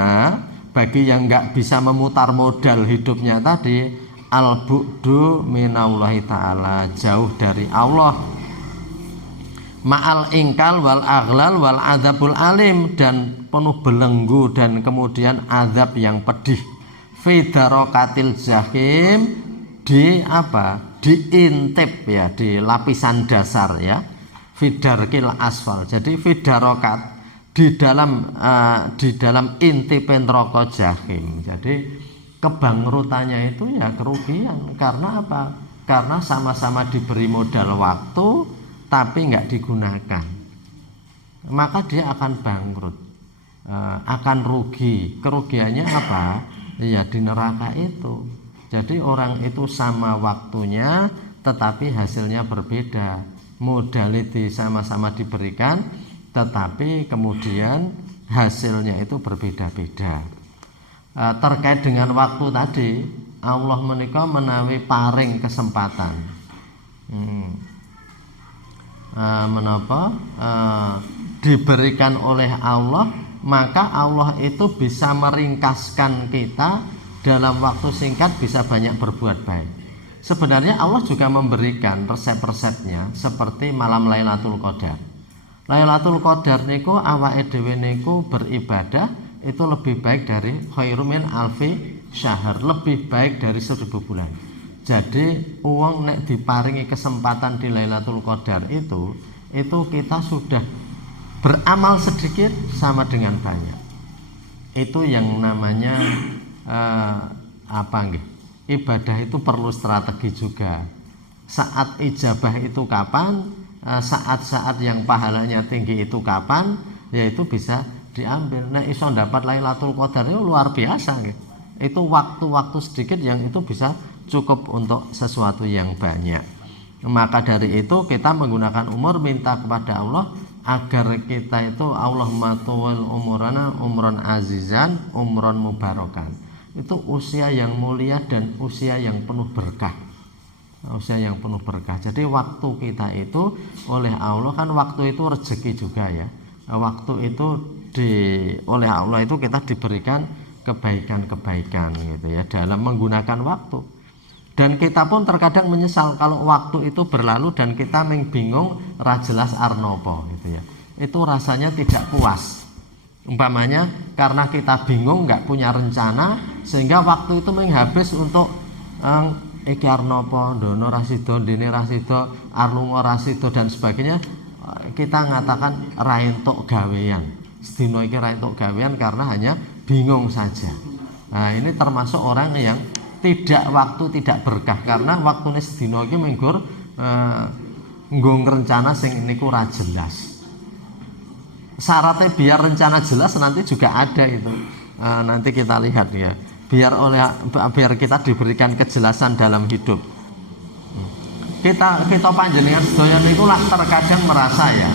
bagi yang nggak bisa memutar modal hidupnya tadi, al-bu'du minallahi ta'ala, jauh dari Allah, ma'al ingkal wal aghlal wal adzabul alim, dan penuh belenggu dan kemudian azab yang pedih, fi darokatil jahim, di apa? Diintip, ya, di lapisan dasar, ya, fidarkil asfal. Jadi fidarokat, di dalam inti neraka jahim. Jadi kebangrutannya itu ya kerugian. Karena apa? Karena sama-sama diberi modal waktu tapi nggak digunakan, maka dia akan bangkrut, akan rugi. Kerugiannya apa? Ya di neraka itu. Jadi orang itu sama waktunya tetapi hasilnya berbeda. Modal itu sama-sama diberikan tetapi kemudian hasilnya itu berbeda-beda. Terkait dengan waktu tadi, Allah menika menawi paring kesempatan. Menapa diberikan oleh Allah, maka Allah itu bisa meringkaskan kita dalam waktu singkat, bisa banyak berbuat baik. Sebenarnya Allah juga memberikan resep-resepnya, seperti malam Lailatul Qadar. Lailatul Qadar niku awake dhewe niku beribadah itu lebih baik dari khairum min alfi syahr, lebih baik dari 1000 bulan. Jadi uang nek diparingi kesempatan di Lailatul Qadar itu kita sudah beramal sedikit sama dengan banyak. Itu yang namanya ibadah itu perlu strategi juga. Saat ijabah itu kapan? Saat-saat yang pahalanya tinggi itu kapan? Yaitu bisa diambil. Nah, iso dapat Lailatul Qadar itu luar biasa, gitu. Itu waktu-waktu sedikit yang itu bisa cukup untuk sesuatu yang banyak. Maka dari itu kita menggunakan umur, minta kepada Allah agar kita itu Allahumma tuwil umurana umron azizan umron mubarakan. Itu usia yang mulia dan usia yang penuh berkah. Usia yang penuh berkah. Jadi waktu kita itu oleh Allah, kan waktu itu rezeki juga, ya. Waktu itu oleh Allah itu kita diberikan kebaikan-kebaikan, gitu ya, dalam menggunakan waktu. Dan kita pun terkadang menyesal kalau waktu itu berlalu dan kita bingung ra jelas arnopo, gitu ya. Itu rasanya tidak puas. Umpamanya karena kita bingung, nggak punya rencana, sehingga waktu itu habis untuk iki arnopo, dono rasido, dene rasido, arlungo rasido dan sebagainya. Kita mengatakan ra entuk gawean. Sedino iki ra entuk gawean karena hanya bingung saja. Nah, ini termasuk orang yang tidak berkah, karena waktune sedina iki menggur nggo rencana sing niku ora jelas. Syaratnya biar rencana jelas nanti juga ada itu. Nanti kita lihat, ya. Biar kita diberikan kejelasan dalam hidup. kita panjenengan sedaya niku lah terkadang merasa ya,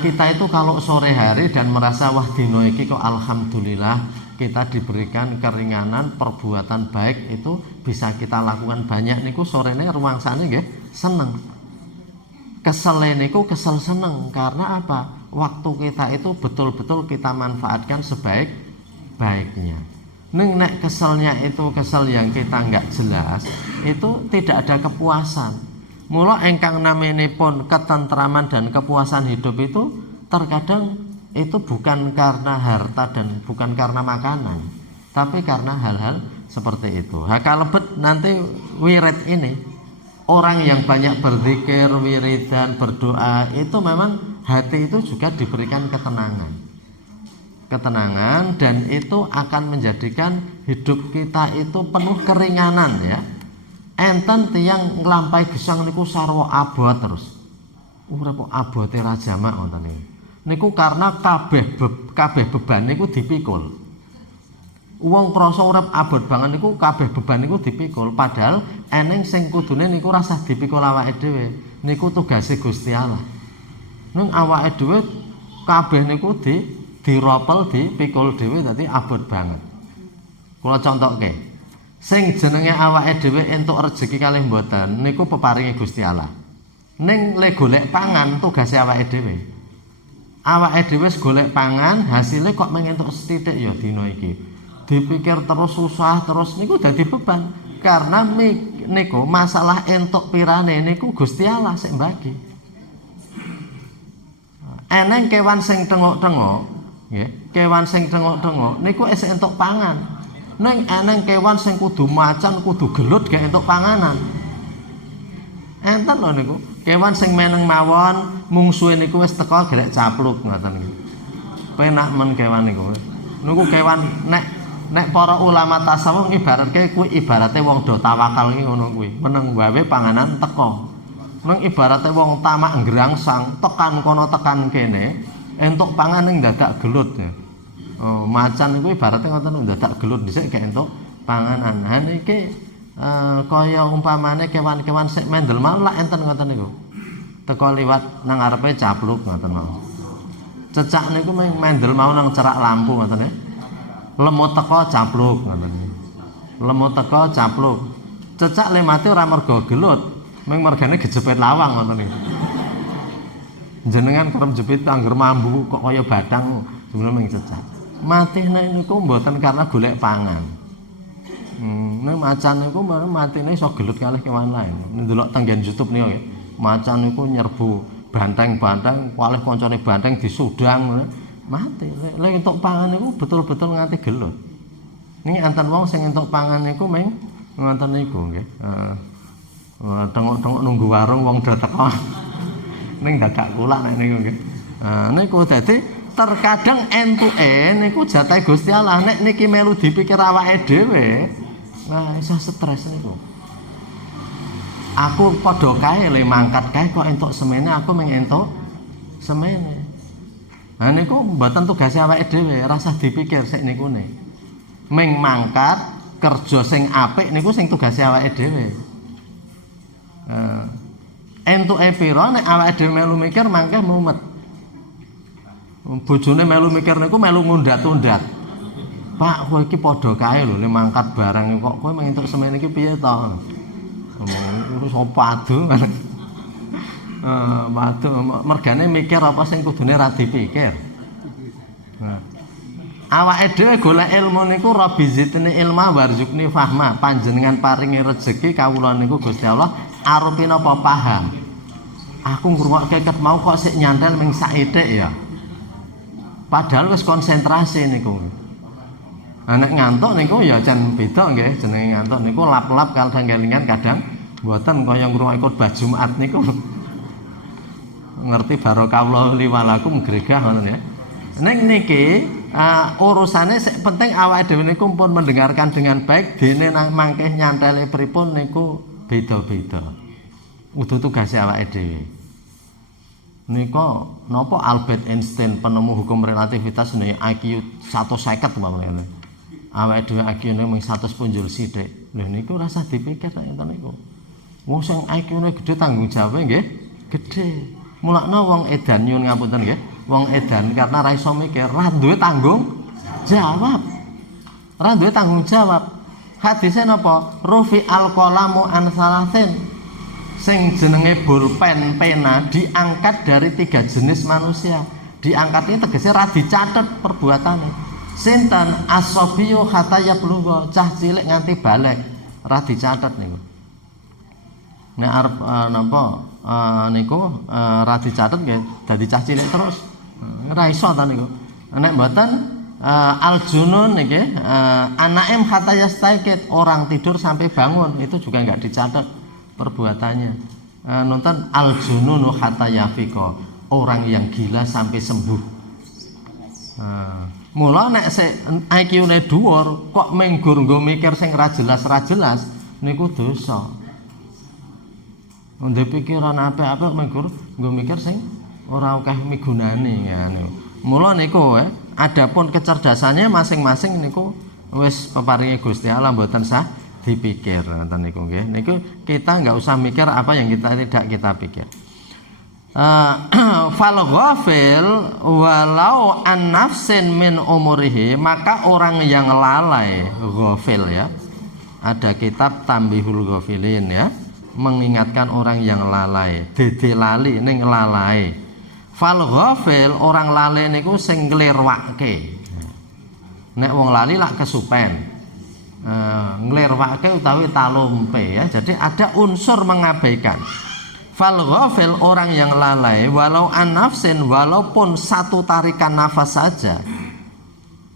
kita itu kalau sore hari dan merasa wah dino iki kok alhamdulillah kita diberikan keringanan perbuatan baik itu bisa kita lakukan banyak niku sorene rumangsane nggih seneng. Kesel niku kesel seneng karena apa? Waktu kita itu betul-betul kita manfaatkan sebaik-baiknya. Nek keselnya itu kesel yang kita nggak jelas, itu tidak ada kepuasan. Mula engkang naminipun ketentraman dan kepuasan hidup itu terkadang itu bukan karena harta dan bukan karena makanan, tapi karena hal-hal seperti itu. Kalebet nanti wirid ini, orang yang banyak berzikir, wiridan, berdoa itu memang hati itu juga diberikan ketenangan dan itu akan menjadikan hidup kita itu penuh keringanan ya. Enten tiyang nglampahi gesang niku sarwa abot terus. Urip abote ra jamak ngoten niku. Niku karena kabeh beban niku dipikul. Wong krasa urip abot banget niku kabeh beban niku dipikul, padahal eneng sing kudune niku rasah dipikul awake dhewe. Niku tugase Gusti Allah. Nang awake dhewe kabeh niku diropel dipikul dhewe dadi abot banget. Kula contohke. Sing jenenge awake dhewe entuk rejeki kalih mboten niku peparinge Gusti Allah. Ning le golek pangan tugase awake dhewe. Awake dhewe wis golek pangan, hasilnya kok mengentuk sethithik ya dina iki. Dipikir terus susah terus niku dadi beban. Karena niku masalah entuk pirane niku Gusti Allah sing bagi. Eneng kewan sing tengok-tengok, nggih, kewan sing tengok-tengok niku isih entuk pangan. Ning eneng kewan sing kudu macan, kudu gelut gak entuk panganan. Enten lho niku, kewan sing meneng mawon mungsuhe niku wis teka grek capluk ngoten niku. Penak men kewan niku. Niku kewan nek para ulama tasawuf ibaratke kuwi ibarate wong do tawakal iki ngono kuwi. Meneng wae panganan teka. Nang ibarate wong tamak ngrangsang, tekan kono tekan kene, entuk pangan ning dadak gelut ya. Oh, macan iku ibarate ngoten dadak gelut dhisik gak entuk panganan. Ha niki kaya umpamane kewan-kewan sik mendel mau lak enten ngoten niku. Teka liwat nang ngarepe capluk ngoten mau. Cecak niku mendel mau nang cerak lampu ngoten ya. Lemut teka capluk ngoten niku. Lemut teka capluk. Cecak lemate ora mergo gelut. Meng mergane gejepit lawang ngoten niku. Jenengan kerem jepit angger mambu kok kaya badang sebelum ming cecak. Matine niku mboten karena golek pangan. Nek macan niku matine iso gelut kalih kewan lain. Ndelok tanggen YouTube niku nggih. Macan niku nyerbu banteng-banteng kalih kancane banteng disudang mati. Lek entuk pangan niku betul-betul nganti gelut. Niki enten wong sing entuk pangan niku ming ngoten niku nggih. Tengok-tengok nunggu warung wong do teko. Ning dadak kulak nek niku nggih. Niku dadi terkadang entuke niku jatah Gusti Allah. Nek niki melu dipikir awake dhewe, nah iso stres niku. Aku padha kae le mangkat kae kok entuk semene aku mung entuk semene. Nah niku mboten tugas awake dhewe, rasah dipikir sik nikune. Ming mangkat kerja sing apik niku sing tugas awake dhewe. Entuke pira nek awake dhewe melu mikir mangke mumet. Bojone melu mikir niku melu ngundat-undat. Pak, kowe iki padha kae lho nek mangkat barang kok kowe mentuk semene iki piye to? Ngomong sapa adu. Mergane mikir apa sing kudune ra dipikir. Nah. Awake dhewe golek ilmu niku Rabbi zidni ilma warzuqni fahma. Panjenengan paringi rejeki kawula niku Gusti Allah arupi napa paham. Aku ngrungokke ket mau kok sik nyantel ming saithik ya. Padahal wis konsentrasi niku. Nek ngantuk niku ya jan beda nggih jenenge ngantuk niku lap-lap kadang kelingan kadang mboten kaya ngrungokke khotbah Jumat niku. Ngerti barokah liwalakum gregah ngoten ya. Ning niki urusane sik penting awake dhewe niku pun mendengarkan dengan baik dene mangke nyantele pripun niku beda-beda. Udah tugas awake dhewe. Nika napa Albert Einstein penemu hukum relativitas nih IQ 150 umpamane. Awake dhewe IQ-ne mung 100 punjul sithik. Lha niku rasah dipikir nek ngoten niku. Wong sing IQ-ne gedhe tanggung jawabe nggih gedhe. Mulakno wong edan nyuwun ngapunten nggih. Wong edan karena ra iso mikir, ra duwe tanggung jawab. Ra duwe tanggung jawab. Hadise napa? Rufi al-qalamu an salasin. Sing jenenge bolpen pena diangkat dari 3 jenis manusia. Diangkat ini tegese ra dicatet perbuatane. Sinten asobiyo hatta yablugha, cah cilik nganti balik ra dicatet niku. Nek arep napa niku ra dicatet nggih dadi cah cilik terus. Ora iso ta niku. Nek mboten al-junun niki anaim hatta yastaiqit, orang tidur sampai bangun itu juga enggak dicatat perbuatannya. Nonton al-jununu hatta yafiqa, orang yang gila sampai sembuh. Mula nek IQ-ne dhuwur kok menggur nggo mikir sing ra jelas niku dosa. Ndek pikiran apik-apik menggur nggo mikir sing ora akeh migunane ngene. Mula niku adapun kecerdasannya masing-masing niku wis peparingi Gusti Allah mboten sah dipikir ngoten niku nggih. Niku kita enggak usah mikir apa yang tidak kita pikir. Fal ghafil walau an nafsin min umurihi, maka orang yang lalai ghafil ya. Ada kitab Tambihul Ghafilin ya, mengingatkan orang yang lalai, dede lali ning lalai. Fal ghafil orang lali niku sing nglirwake. Nek wong lali lak kesupen. Nglirwake utawi talumpe ya. Jadi ada unsur mengabaikan. Fal ghafil orang yang lalai walau an nafsin, walaupun satu tarikan nafas saja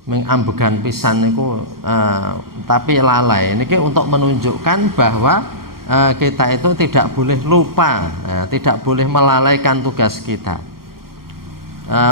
mengambegan pisan niku tapi lalai niki untuk menunjukkan bahwa kita itu tidak boleh lupa, tidak boleh melalaikan tugas kita.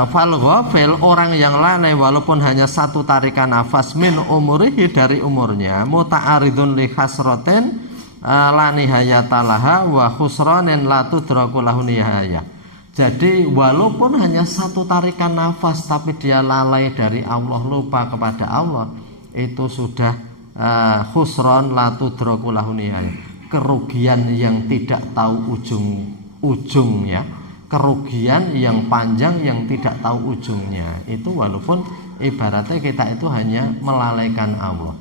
Fal ghafil orang yang lalai walaupun hanya satu tarikan nafas min umurihi dari umurnya, muta'aridun li hasratin la nihayata laha wa khusranin la tudraku lahu nihayah. Jadi walaupun hanya satu tarikan nafas tapi dia lalai dari Allah, lupa kepada Allah, itu sudah khusran la tudraku lahu nihayah, kerugian yang tidak tahu ujungnya, kerugian yang panjang yang tidak tahu ujungnya. Itu walaupun ibaratnya kita itu hanya melalaikan Allah.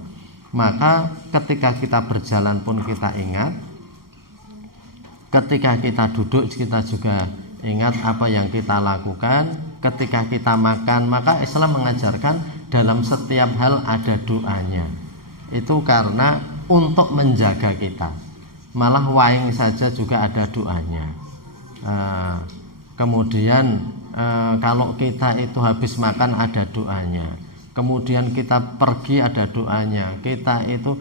Maka ketika kita berjalan pun kita ingat, ketika kita duduk kita juga ingat apa yang kita lakukan, ketika kita makan, maka Islam mengajarkan dalam setiap hal ada doanya. Itu karena untuk menjaga kita. Malah waing saja juga ada doanya. Kemudian kalau kita itu habis makan ada doanya. Kemudian kita pergi ada doanya. Kita itu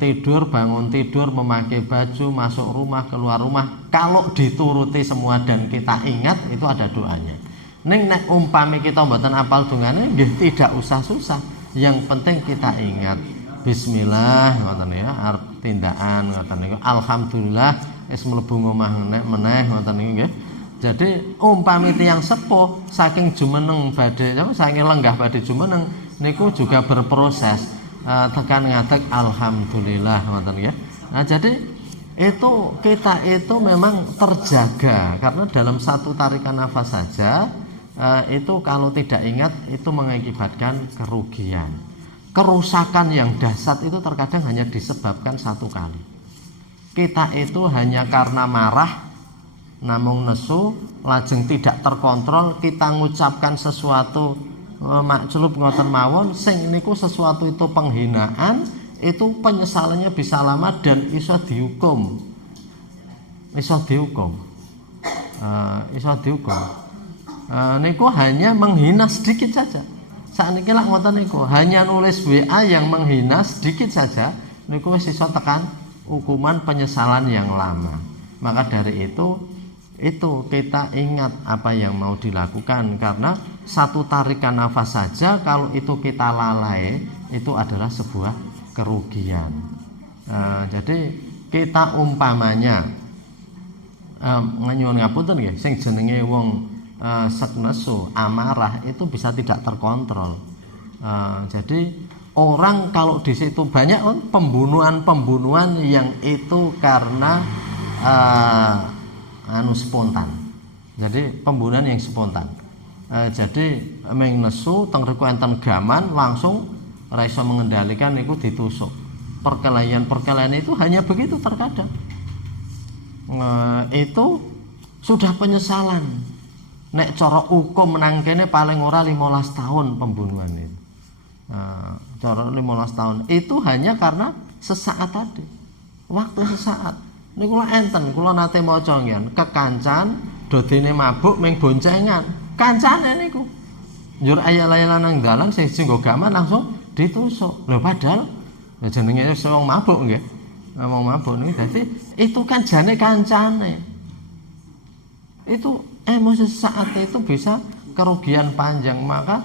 tidur, bangun tidur, memakai baju, masuk rumah, keluar rumah, kalau dituruti semua dan kita ingat itu ada doanya. Nek umpami kita mboten apal dongane nggih tidak usah susah. Yang penting kita ingat bismillah ngoten ya, arep tindakan ngoten niku. Alhamdulillah wis mlebu omah meneh ngoten niku nggih. Jadi umpami tiyang sepuh saking jumeneng badhe, saking lenggah badhe jumeneng niku juga berproses tekan ngadeg alhamdulillah ngoten ya. Nah, jadi itu kita itu memang terjaga karena dalam satu tarikan nafas saja itu kalau tidak ingat itu mengakibatkan kerugian. Kerusakan yang dahsyat itu terkadang hanya disebabkan satu kali. Kita itu hanya karena marah namung nesu lajeng tidak terkontrol kita ngucapkan sesuatu makculub ngoten mawon sing niku sesuatu itu penghinaan, itu penyesalannya bisa lama dan iso dihukum. Niku hanya menghina sedikit saja. Sakniki lak ngoten niku, hanya nulis WA yang menghina sedikit saja niku wis iso tekan hukuman penyesalan yang lama. Maka dari itu kita ingat apa yang mau dilakukan, karena satu tarikan nafas saja kalau itu kita lalai itu adalah sebuah kerugian. Jadi kita umpamanya nyuwun ngapunten nggih, sing jenenge wong seknesu amarah itu bisa tidak terkontrol. Jadi orang kalau di situ banyak pembunuhan yang itu karena spontan. Jadi pembunuhan yang spontan. Jadi ming nesu teng riku enten gaman langsung ora iso mengendalikan niku ditusuk. Perkelahian itu hanya begitu terkadang. Itu sudah penyesalan. Nek cara hukum menang kene paling ora 15 tahun pembunuhan itu. Cara 15 tahun itu hanya karena sesaat tadi. Waktu sesaat. Niku kula enten, kula nate maca ngene, kekancan dodene mabuk ming boncengan. Kancane niku. Njur ayal-ayalan nang dalan sing nggo gaman langsung ditusuk. Lho padahal ya jenenge wong mabuk nggih. Wong mabuk niku dadi itu kan jane kancane. Itu emosi saat itu bisa kerugian panjang. Maka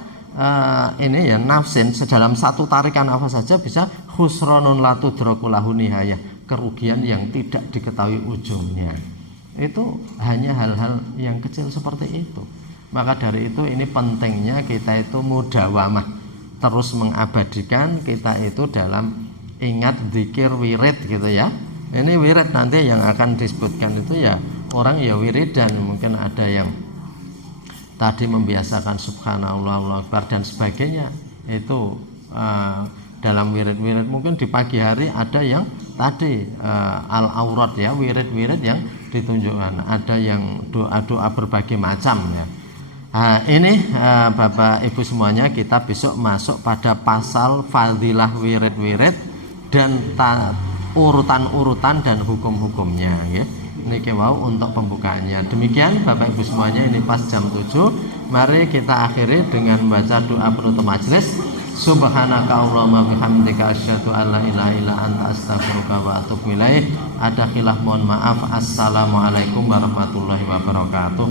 ini ya nafsin dalam satu tarikan nafas saja bisa khusranun la tudraku lahu nihayah, kerugian yang tidak diketahui ujungnya. Itu hanya hal-hal yang kecil seperti itu. Maka dari itu ini pentingnya kita itu mudawamah, terus mengabadikan kita itu dalam ingat zikir wirid gitu ya. Ini wirid nanti yang akan disebutkan itu ya orang ya wirid, dan mungkin ada yang tadi membiasakan subhanallah, Allahu akbar dan sebagainya. Itu dalam wirid-wirid mungkin di pagi hari ada yang tadi al-aurat ya, wirid-wirid yang ditunjukkan, ada yang doa-doa berbagai macam ya. Ini Bapak Ibu semuanya, kita besok masuk pada pasal fadilah wirid-wirid dan urutan-urutan dan hukum-hukumnya ya. Ini kewau untuk pembukaannya. Demikian Bapak Ibu semuanya, ini pas jam 7. Mari kita akhiri dengan membaca doa penutup majelis. Subhanaka Allahumma bihamdika asyhadu an la ilaha illa anta astaghfiruka wa atubu ilaik. Ada khilaf mohon maaf. Assalamualaikum warahmatullahi wabarakatuh.